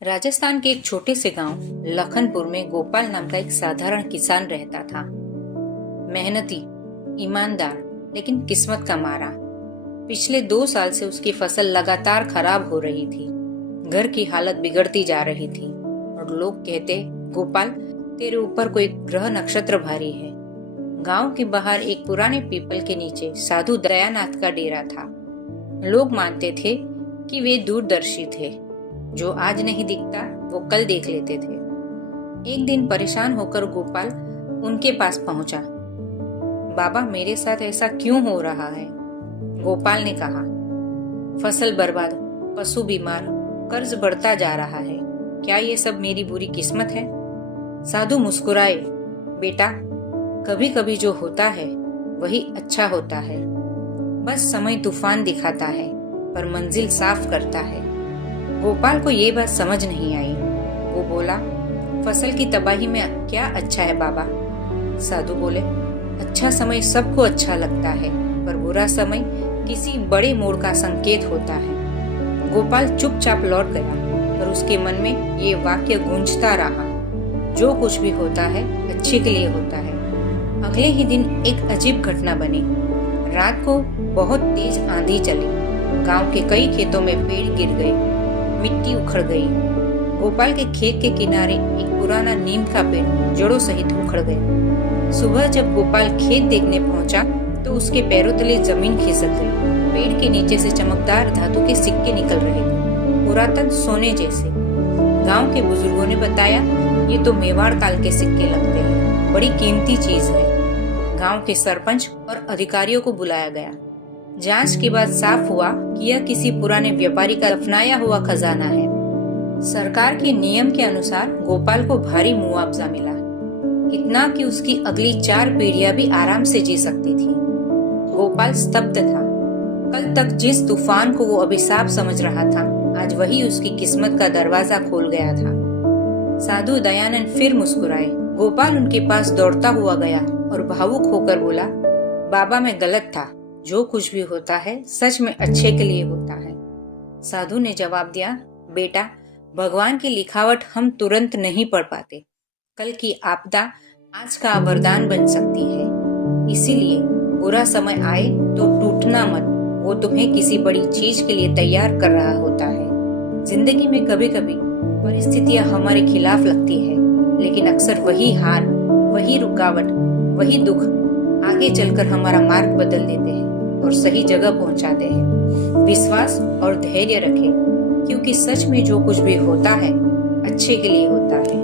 राजस्थान के एक छोटे से गांव लखनपुर में गोपाल नाम का एक साधारण किसान रहता था। मेहनती, ईमानदार, लेकिन किस्मत का मारा। पिछले 2 साल से उसकी फसल लगातार खराब हो रही थी। घर की हालत बिगड़ती जा रही थी और लोग कहते, गोपाल, तेरे ऊपर कोई ग्रह नक्षत्र भारी है। गांव के बाहर एक पुराने पीपल के नीचे साधु दयानाथ का डेरा था। लोग मानते थे कि वे दूरदर्शी थे। जो आज नहीं दिखता वो कल देख लेते थे। एक दिन परेशान होकर गोपाल उनके पास पहुंचा। बाबा, मेरे साथ ऐसा क्यों हो रहा है? गोपाल ने कहा, फसल बर्बाद, पशु बीमार, कर्ज बढ़ता जा रहा है। क्या ये सब मेरी बुरी किस्मत है? साधु मुस्कुराए, बेटा, कभी कभी जो होता है वही अच्छा होता है। बस समय तूफान दिखाता है पर मंजिल साफ करता है। गोपाल को ये बात समझ नहीं आई। वो बोला, फसल की तबाही में क्या अच्छा है बाबा? साधु बोले, अच्छा समय सबको अच्छा लगता है पर बुरा समय किसी बड़े मोड़ का संकेत होता है। गोपाल चुपचाप लौट गया और उसके मन में ये वाक्य गूंजता रहा, जो कुछ भी होता है अच्छे के लिए होता है। अगले ही दिन एक अजीब घटना बनी। रात को बहुत तेज आंधी चली। गांव के कई खेतों में पेड़ गिर गए, मिट्टी उखड़ गई। गोपाल के खेत के किनारे एक पुराना नीम का पेड़ जड़ों सहित उखड़ गया। सुबह जब गोपाल खेत देखने पहुंचा तो उसके पैरों तले जमीन खिसक गई। पेड़ के नीचे से चमकदार धातु के सिक्के निकल रहे थे, पुरातन सोने जैसे। गांव के बुजुर्गों ने बताया, ये तो मेवाड़ काल के सिक्के लगते हैं, बड़ी कीमती चीज है। गांव के सरपंच और अधिकारियों को बुलाया गया। जांच के बाद साफ हुआ कि यह किसी पुराने व्यापारी का दफनाया हुआ खजाना है। सरकार के नियम के अनुसार गोपाल को भारी मुआवजा मिला, इतना कि उसकी अगली 4 पीढ़ियां भी आराम से जी सकती थी। गोपाल स्तब्ध था। कल तक जिस तूफान को वो अभिशाप समझ रहा था, आज वही उसकी किस्मत का दरवाजा खोल गया था। साधु दयानंद फिर मुस्कुराए। गोपाल उनके पास दौड़ता हुआ गया और भावुक होकर बोला, बाबा, मैं गलत था। जो कुछ भी होता है सच में अच्छे के लिए होता है। साधु ने जवाब दिया, बेटा, भगवान की लिखावट हम तुरंत नहीं पढ़ पाते। कल की आपदा आज का वरदान बन सकती है। इसीलिए बुरा समय आए तो टूटना मत, वो तुम्हें किसी बड़ी चीज के लिए तैयार कर रहा होता है। जिंदगी में कभी कभी परिस्थितियां हमारे खिलाफ लगती है, लेकिन अक्सर वही हार, वही रुकावट, वही दुख आगे चलकर हमारा मार्ग बदल देते हैं और सही जगह पहुंचाते हैं। विश्वास और धैर्य रखें, क्योंकि सच में जो कुछ भी होता है अच्छे के लिए होता है।